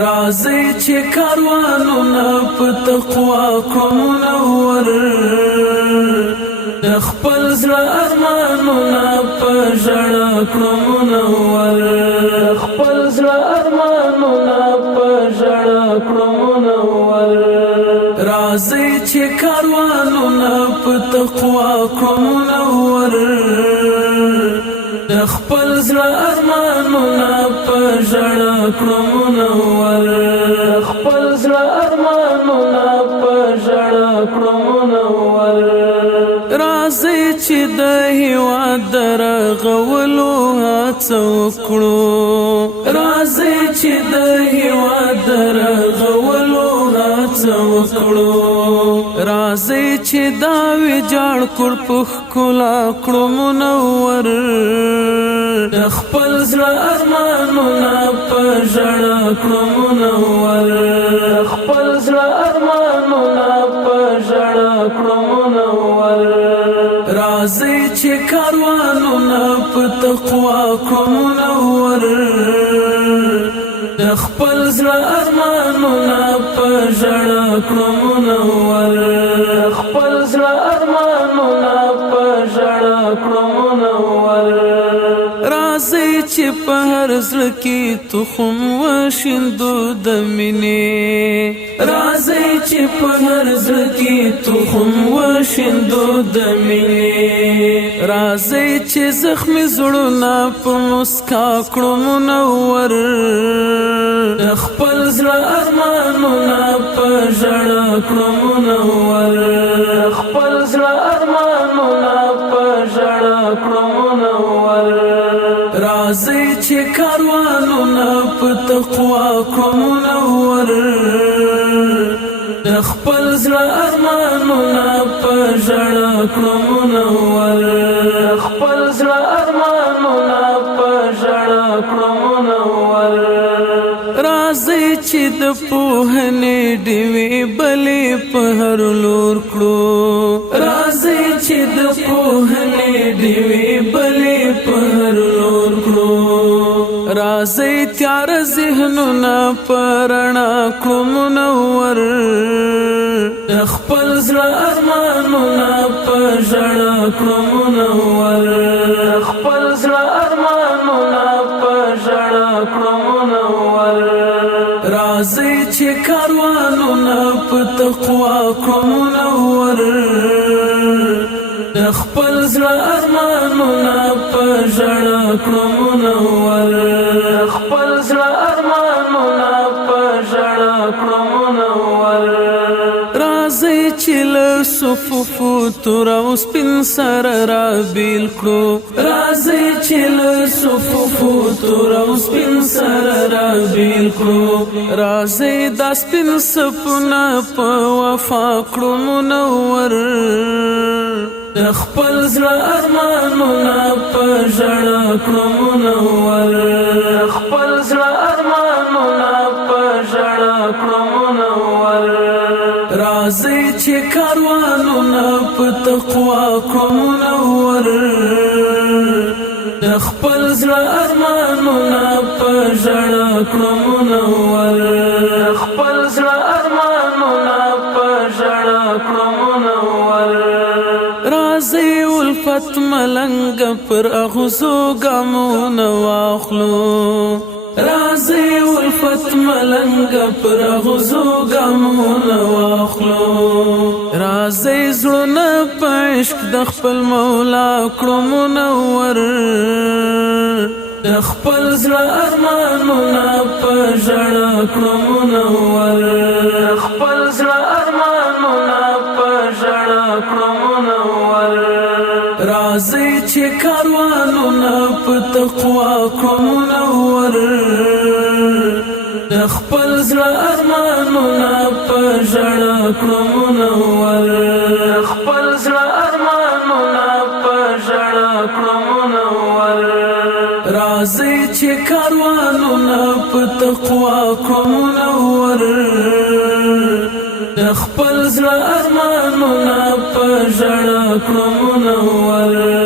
راځي چې کاروانونه په تقوا کړو منور د خپل زړه ارمانونه په ژړا کړو منور خپل زړه ارمانونه په ژړا کړو منور راځي چې کاروانونه په تقوا کړو منور د خپل زړه ارمانونه په ژړا کړو منور خپل زړه ارمانونه په ژړا کړو منور راځي چې د هېواد د رغولو هڅه وکړو راځي چې د هېواد د رغولو هڅه وکړو راځي چې دا ویجاړ کړ په ښکلا کړو منور د خپل زړه ارمانونه په ژړا کړو منور خپل زړه ارمانونه په ژړا کړو منور راځي چې کاروانونه په تقوا کړو منور د خپل زړه ارمانونه په ژړا کړو منور خپل زړه ارمانونه په ژړا کړو منور راځي چې په هر زړه کې تخم وشیندو د مینې راځي چې په هر زړه کې تخم وشیندو د مینې راځي چې زخمي زړونه په مسکا کړو منور د خپل زړه ارمانونه په ژړا کړو منور خپل زړه ارمانونه په ژړا کړو منور راځي چې کاروانونه په تقوا کړو منور د خپل زړه ارمانونه په ژړا کړو منور خپل زړه ارمانونه په ژړا کړو منور راځي چې د پوهنې ډیوې بلې په هر لور کړو راځي چې د پوهنې ډیوې بلې په هر لور کړو راځي تیار ذهنونه په رڼا کړو منور د خپل زړه ارمانونه په ژړا کړو منور خپل زړه ارمانونه په ژړا کړو منور راځي چې کاروانونه په تقوا کړو منور د خپل زړه ارمانونه په ژړا کړو منور خپل زړه ارمانونه په ژړا کړو منور راځي چې له صفوفو تور او سپین سر را بیل کړو راځي چې له صفوفو تور او سپین سر را بیل کړو راځي دا سپین سپونه په وفا کړو منور د خپل زړه ارمانونه په ژړا کړو منور خپل زړه ارمانونه په ژړا کړو منور راځي چې کاروانونه په تقوا کړو منور د خپل زړه ارمانونه په ژړا کړو منور خپل زړه ارمانونه په ژړا کړو منور راځي الفت ملنګ پر اغزو ګامونه واخلو راځي الفت ملنګ پر اغزو ګامونه واخلو راځي زړونه په عشق د خپل مولا کړو منور د خپل زړه ارمانونه په ژړا کړو منور خپل زړه ارمانونه په ژړا کړو منور راځي چې کاروانونه په تقوا کړو منور د خپل زړه ارمانونه په ژړا کړو منور خپل زړه ارمانونه په ژړا کړو منور راځي چې کاروانونه په تقوا کړو منور د خپل زړه ارمانونه په ژړا کړو منور